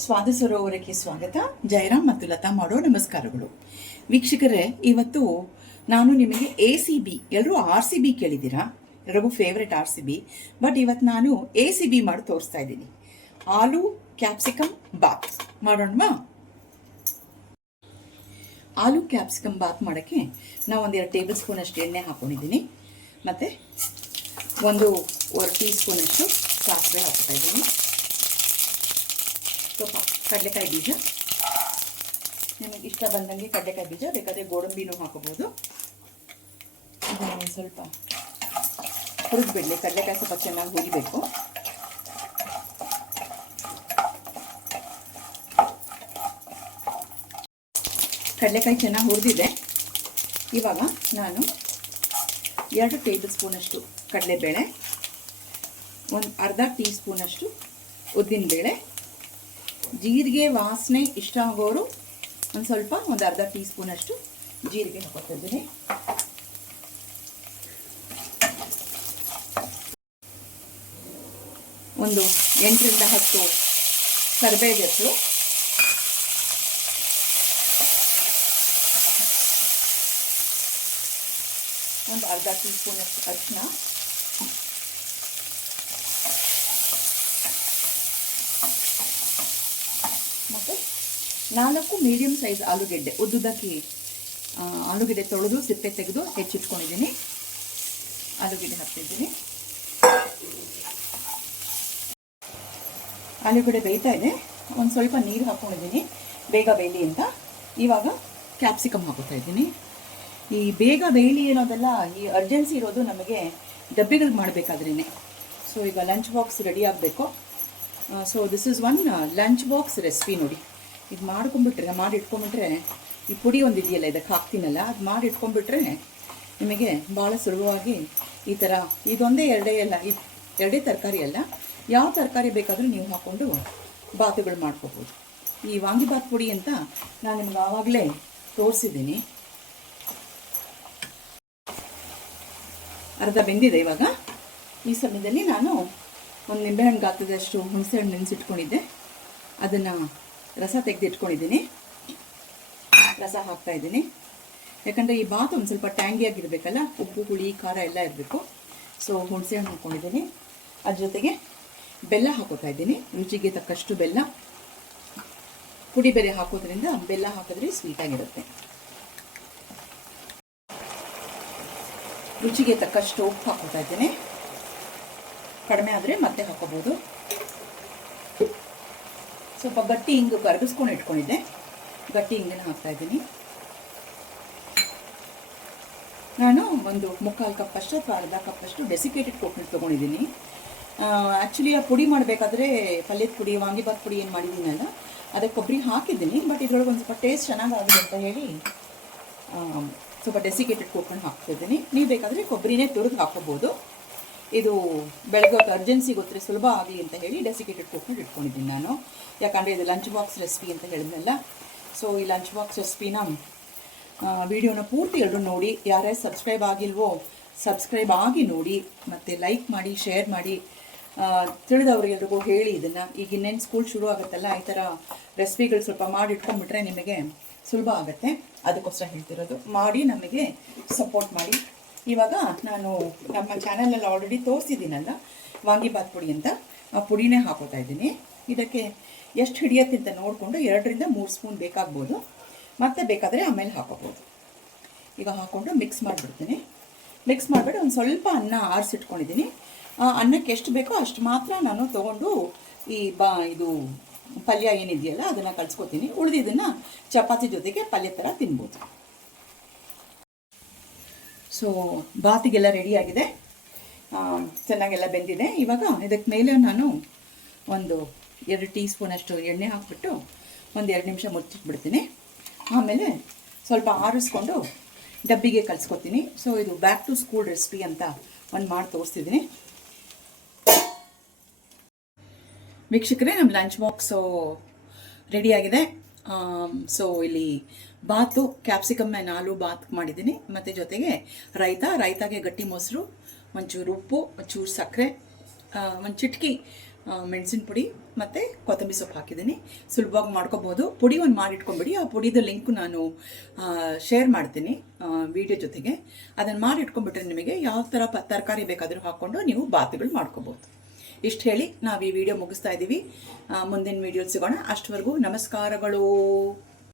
ಸ್ವಾದ ಸರೋವರಕ್ಕೆ ಸ್ವಾಗತ. ಜಯರಾಮ್ ಮತ್ತು ಲತಾ ಮಾಡೋ ನಮಸ್ಕಾರಗಳು. ವೀಕ್ಷಕರೇ, ಇವತ್ತು ನಾನು ನಿಮಗೆ ACB, ಎಲ್ಲರೂ RCB ಕೇಳಿದ್ದೀರಾ, ಎಲ್ಲರಿಗೂ ಫೇವ್ರೆಟ್ RCB. ಬಟ್ ಇವತ್ತು ನಾನು ACB ಮಾಡಿ ತೋರಿಸ್ತಾ ಇದ್ದೀನಿ. ಆಲೂ ಕ್ಯಾಪ್ಸಿಕಮ್ ಬಾತ್ ಮಾಡೋಣವಾ? ಆಲೂ ಕ್ಯಾಪ್ಸಿಕಮ್ ಬಾತ್ ಮಾಡೋಕ್ಕೆ ನಾವು ಒಂದೆರಡು ಟೇಬಲ್ ಸ್ಪೂನ್ ಅಷ್ಟು ಎಣ್ಣೆ ಹಾಕ್ಕೊಂಡಿದ್ದೀನಿ. ಮತ್ತು 1 ಟೀ ಸ್ಪೂನಷ್ಟು ಸಾಸಿವೆ ಹಾಕ್ತಾ ಇದ್ದೀನಿ. ಸ್ವಲ್ಪ ಕಡಲೆಕಾಯಿ ಬೀಜ, ನಿಮಗೆ ಇಷ್ಟ ಬಂದಂಗೆ ಕಡಲೆಕಾಯಿ ಬೀಜ, ಬೇಕಾದರೆ ಗೋಡಂಬಿನೂ ಹಾಕೋಬೋದು. ಇದನ್ನು ಸ್ವಲ್ಪ ಹುರಿದ್ಬಿಡಲಿ, ಕಡಲೆಕಾಯಿ ಸ್ವಲ್ಪ ಚೆನ್ನಾಗಿ ಹುರಿಬೇಕು. ಕಡಲೆಕಾಯಿ ಚೆನ್ನಾಗಿ ಹುರಿದಿದೆ. ಇವಾಗ ನಾನು 2 ಟೇಬಲ್ ಸ್ಪೂನಷ್ಟು ಕಡಲೆಬೇಳೆ, ಅರ್ಧ ಟೀ ಸ್ಪೂನಷ್ಟು ಉದ್ದಿನಬೇಳೆ, ಜೀರಿಗೆ ವಾಸನೆ ಇಷ್ಟ ಆಗೋರು ಒಂದು ಅರ್ಧ ಟೀ ಸ್ಪೂನಷ್ಟು ಜೀರಿಗೆ ಹಾಕೋತಾ ಇದ್ದೀನಿ. ಒಂದು 8 ರಿಂದ 10 ಕರಿಬೇವು ಎಸಳು, ಒಂದು ಅರ್ಧ ಟೀ ಸ್ಪೂನಷ್ಟು ಅರಿಶಿನ, ಮತ್ತು 4 ಮೀಡಿಯಮ್ ಸೈಜ್ ಆಲೂಗೆಡ್ಡೆ, ಉದ್ದುದಕ್ಕೆ ಆಲೂಗೆಡ್ಡೆ ತೊಳೆದು ಸಿಪ್ಪೆ ತೆಗೆದು ಹೆಚ್ಚಿಟ್ಕೊಂಡಿದ್ದೀನಿ. ಆಲೂಗೆಡ್ಡೆ ಹಾಕ್ತಿದ್ದೀನಿ. ಆಲೂಗಡ್ಡೆ ಬೇಯ್ತಾ ಇದೆ. ಒಂದು ಸ್ವಲ್ಪ ನೀರು ಹಾಕ್ಕೊಂಡಿದ್ದೀನಿ ಬೇಗ ಬೇಯಲಿ ಅಂತ. ಇವಾಗ ಕ್ಯಾಪ್ಸಿಕಮ್ ಹಾಕೋತಾ ಇದ್ದೀನಿ. ಈ ಬೇಗ ಬೇಯಲಿ ಅನ್ನೋದೆಲ್ಲ ಈ ಅರ್ಜೆನ್ಸಿ ಇರೋದು ನಮಗೆ ಡಬ್ಬಿಗಳಿಗೆ ಮಾಡಬೇಕಾದ್ರೇ. ಸೊ ಈಗ ಲಂಚ್ ಬಾಕ್ಸ್ ರೆಡಿ ಆಗಬೇಕು. So this is one lunch box recipe. ನೋಡಿ, ಇದು ಮಾಡಿ ಇಟ್ಕೊಂಡ್ಬಿಟ್ರೆ ಈ ಪುಡಿ ಒಂದಿದೆಯಲ್ಲ, ಇದಕ್ಕೆ ಹಾಕ್ತೀನಲ್ಲ, ಅದು ಮಾಡಿ ಇಟ್ಕೊಂಡ್ಬಿಟ್ರೆ ನಿಮಗೆ ಭಾಳ ಸುಲಭವಾಗಿ ಈ ಥರ ಇದೊಂದೇ ಎರಡೇ ತರಕಾರಿ ಅಲ್ಲ, ಯಾವ ತರಕಾರಿ ಬೇಕಾದರೂ ನೀವು ಹಾಕ್ಕೊಂಡು ಬಾತುಗಳು ಮಾಡ್ಕೋಬೋದು. ಈ ವಾಂಗಿಬಾತ್ ಪುಡಿ ಅಂತ ನಾನು ನಿಮ್ಗೆ ಆವಾಗಲೇ ತೋರಿಸಿದ್ದೀನಿ. ಅರ್ಧ ಬೆಂದಿದೆ. ಇವಾಗ ಈ ಸಮಯದಲ್ಲಿ ನಾನು ಒಂದು ನಿಂಬೆಹಣ್ಣು ಗಾತ್ರದಷ್ಟು ಹುಣಸೆಹಣ್ಣು ನೆನೆಸಿಟ್ಕೊಂಡಿದ್ದೆ, ಅದನ್ನು ರಸ ತೆಗೆದಿಟ್ಕೊಂಡಿದ್ದೀನಿ. ರಸ ಹಾಕ್ತಾಯಿದ್ದೀನಿ. ಯಾಕಂದರೆ ಈ ಬಾತ್ ಒಂದು ಸ್ವಲ್ಪ ಟ್ಯಾಂಗಿಯಾಗಿರಬೇಕಲ್ಲ, ಉಪ್ಪು ಹುಳಿ ಖಾರ ಎಲ್ಲ ಇರಬೇಕು. ಸೊ ಹುಣಸೆಹಣ್ಣು ಹಾಕ್ಕೊಂಡಿದ್ದೀನಿ. ಅದ್ರ ಜೊತೆಗೆ ಬೆಲ್ಲ ಹಾಕೋತಾ ಇದ್ದೀನಿ, ರುಚಿಗೆ ತಕ್ಕಷ್ಟು ಬೆಲ್ಲ. ಪುಡಿ ಬೇರೆ ಹಾಕೋದ್ರಿಂದ ಬೆಲ್ಲ ಹಾಕಿದ್ರೆ ಸ್ವೀಟಾಗಿರುತ್ತೆ. ರುಚಿಗೆ ತಕ್ಕಷ್ಟು ಉಪ್ಪು ಹಾಕೋತಾ ಇದ್ದೀನಿ. ಕಡಿಮೆ ಆದರೆ ಮತ್ತೆ ಹಾಕೋಬೋದು. ಸ್ವಲ್ಪ ಗಟ್ಟಿ ಹಿಂಗು ಕರಗಿಸ್ಕೊಂಡು ಇಟ್ಕೊಂಡಿದ್ದೆ, ಗಟ್ಟಿ ಹಿಂಗನ್ನು ಹಾಕ್ತಾಯಿದ್ದೀನಿ. ನಾನು ಒಂದು 3/4 ಕಪ್ಪಷ್ಟು ಅಥವಾ ಅರ್ಧ ಕಪ್ಪಷ್ಟು ಡೆಸಿಕೇಟೆಡ್ ಕೋಕೋನಟ್ ತೊಗೊಂಡಿದ್ದೀನಿ. ಆ್ಯಕ್ಚುಲಿ ಆ ಪುಡಿ ಮಾಡಬೇಕಾದ್ರೆ ಪಲ್ಯದ ಪುಡಿ, ವಾಂಗಿಬಾತ್ ಪುಡಿ ಏನು ಮಾಡಿದ್ದೀನಲ್ಲ, ಅದಕ್ಕೆ ಕೊಬ್ಬರಿ ಹಾಕಿದ್ದೀನಿ. ಬಟ್ ಇದ್ರೊಳಗೆ ಒಂದು ಸ್ವಲ್ಪ ಟೇಸ್ಟ್ ಚೆನ್ನಾಗಾಗಿದೆ ಅಂತ ಹೇಳಿ ಸ್ವಲ್ಪ ಡೆಸಿಕೇಟೆಡ್ ಕೋಕೋನಟ್ ಹಾಕ್ತಿದ್ದೀನಿ. ನೀವು ಬೇಕಾದರೆ ಕೊಬ್ಬರಿನೇ ತುರಿದು ಹಾಕೋಬೋದು. ಇದು ಬೆಳಗ್ಗೆ ಹೊತ್ತು ಅರ್ಜೆನ್ಸಿ ಗೊತ್ತರೆ ಸುಲಭ ಆಗಲಿ ಅಂತ ಹೇಳಿ ಡೆಸಿಕೇಟೆಡ್ ಕೋಕೋನಟ್ ಇಟ್ಕೊಂಡಿದ್ದೀನಿ ನಾನು. ಯಾಕಂದರೆ ಇದು ಲಂಚ್ ಬಾಕ್ಸ್ ರೆಸಿಪಿ ಅಂತ ಹೇಳಿದ್ನಲ್ಲ. ಸೊ ಈ ಲಂಚ್ ಬಾಕ್ಸ್ ರೆಸಿಪಿನ ವಿಡಿಯೋನ ಪೂರ್ತಿ ಎಲ್ಲರೂ ನೋಡಿ. ಯಾರ್ಯಾರು ಸಬ್ಸ್ಕ್ರೈಬ್ ಆಗಿಲ್ವೋ ಸಬ್ಸ್ಕ್ರೈಬ್ ಆಗಿ ನೋಡಿ, ಮತ್ತು ಲೈಕ್ ಮಾಡಿ, ಶೇರ್ ಮಾಡಿ, ತಿಳಿದವ್ರಿಗೆಲ್ರಿಗೂ ಹೇಳಿ ಇದನ್ನು. ಈಗ ಇನ್ನೇನು ಸ್ಕೂಲ್ ಶುರು ಆಗುತ್ತಲ್ಲ, ಈ ಥರ ರೆಸಿಪಿಗಳು ಸ್ವಲ್ಪ ಮಾಡಿ ಇಟ್ಕೊಂಡ್ಬಿಟ್ರೆ ನಿಮಗೆ ಸುಲಭ ಆಗುತ್ತೆ. ಅದಕ್ಕೋಸ್ಕರ ಹೇಳ್ತಿರೋದು. ಮಾಡಿ ನಮಗೆ ಸಪೋರ್ಟ್ ಮಾಡಿ. ಇವಾಗ ನಾನು ನಮ್ಮ ಚಾನಲಲ್ಲಿ ಆಲ್ರೆಡಿ ತೋರಿಸಿದ್ದೀನಲ್ಲ ವಾಂಗಿಬಾತ್ ಪುಡಿ ಅಂತ, ಆ ಪುಡಿನೇ ಹಾಕೋತಾ ಇದ್ದೀನಿ. ಇದಕ್ಕೆ ಎಷ್ಟು ಹಿಡಿಯತ್ತೆ ಅಂತ ನೋಡಿಕೊಂಡು 2 ರಿಂದ 3 ಸ್ಪೂನ್ ಬೇಕಾಗ್ಬೋದು, ಮತ್ತು ಬೇಕಾದರೆ ಆಮೇಲೆ ಹಾಕೋಬೋದು. ಈಗ ಹಾಕ್ಕೊಂಡು ಮಿಕ್ಸ್ ಮಾಡಿಬಿಡ್ತೀನಿ. ಮಿಕ್ಸ್ ಮಾಡಿಬಿಟ್ಟು ಒಂದು ಸ್ವಲ್ಪ ಅನ್ನ ಆರಿಸಿಟ್ಕೊಂಡಿದ್ದೀನಿ. ಅನ್ನಕ್ಕೆ ಎಷ್ಟು ಬೇಕೋ ಅಷ್ಟು ಮಾತ್ರ ನಾನು ತೊಗೊಂಡು ಇದು ಪಲ್ಯ ಏನಿದೆಯಲ್ಲ ಅದನ್ನು ಕಲಿಸ್ಕೊತೀನಿ. ಉಳಿದಿದ್ದನ್ನು ಚಪಾತಿ ಜೊತೆಗೆ ಪಲ್ಯ ಥರ ತಿನ್ಬೋದು. ಸೊ ಬಾತಿಗೆಲ್ಲ ರೆಡಿಯಾಗಿದೆ, ಚೆನ್ನಾಗೆಲ್ಲ ಬೆಂದಿದೆ. ಇವಾಗ ಇದಕ್ಕೆ ಮೇಲೆ ನಾನು ಒಂದು 2 ಟೀ ಸ್ಪೂನಷ್ಟು ಎಣ್ಣೆ ಹಾಕ್ಬಿಟ್ಟು ಒಂದು 2 ನಿಮಿಷ ಮುಚ್ಚಿಟ್ಬಿಡ್ತೀನಿ. ಆಮೇಲೆ ಸ್ವಲ್ಪ ಆರಿಸ್ಕೊಂಡು ಡಬ್ಬಿಗೆ ಕಲಿಸ್ಕೊತೀನಿ. ಸೊ ಇದು ಬ್ಯಾಕ್ ಟು ಸ್ಕೂಲ್ ರೆಸಿಪಿ ಅಂತ ಒಂದು ಮಾಡಿ ತೋರಿಸ್ತಿದ್ದೀನಿ. ವೀಕ್ಷಕರೇ, ನಮ್ಮ ಲಂಚ್ ಬಾಕ್ಸು ರೆಡಿಯಾಗಿದೆ. ಸೊ ಇಲ್ಲಿ ಬಾತು ಕ್ಯಾಪ್ಸಿಕಮ್ ಆ್ಯಂಡ್ ಆಲೂ ಬಾತ್ ಮಾಡಿದ್ದೀನಿ. ಮತ್ತು ಜೊತೆಗೆ ರೈತಾಗೆ ಗಟ್ಟಿ ಮೊಸರು, ಒಂಚೂರು ಉಪ್ಪು, ಒಂಚೂರು ಸಕ್ಕರೆ, ಒಂದು ಚಿಟಕಿ ಮೆಣಸಿನ ಪುಡಿ ಮತ್ತು ಕೊತ್ತಂಬರಿ ಸೊಪ್ಪು ಹಾಕಿದ್ದೀನಿ. ಸುಲಭವಾಗಿ ಮಾಡ್ಕೋಬೋದು. ಪುಡಿ ಒಂದು ಮಾಡಿಟ್ಕೊಂಬಿಡಿ. ಆ ಪುಡಿದ ಲಿಂಕು ನಾನು ಶೇರ್ ಮಾಡ್ತೀನಿ ವಿಡಿಯೋ ಜೊತೆಗೆ. ಅದನ್ನು ಮಾಡಿಟ್ಕೊಂಡ್ಬಿಟ್ರೆ ನಿಮಗೆ ಯಾವ ಥರ ತರಕಾರಿ ಬೇಕಾದರೂ ಹಾಕ್ಕೊಂಡು ನೀವು ಬಾತುಗಳು ಮಾಡ್ಕೋಬೋದು. ಇಷ್ಟು ಹೇಳಿ ನಾವು ಈ ವಿಡಿಯೋ ಮುಗಿಸ್ತಾ ಇದ್ದೀವಿ. ಮುಂದಿನ ವಿಡಿಯೋ ಸಿಗೋಣ. ಅಷ್ಟವರೆಗೂ ನಮಸ್ಕಾರಗಳು.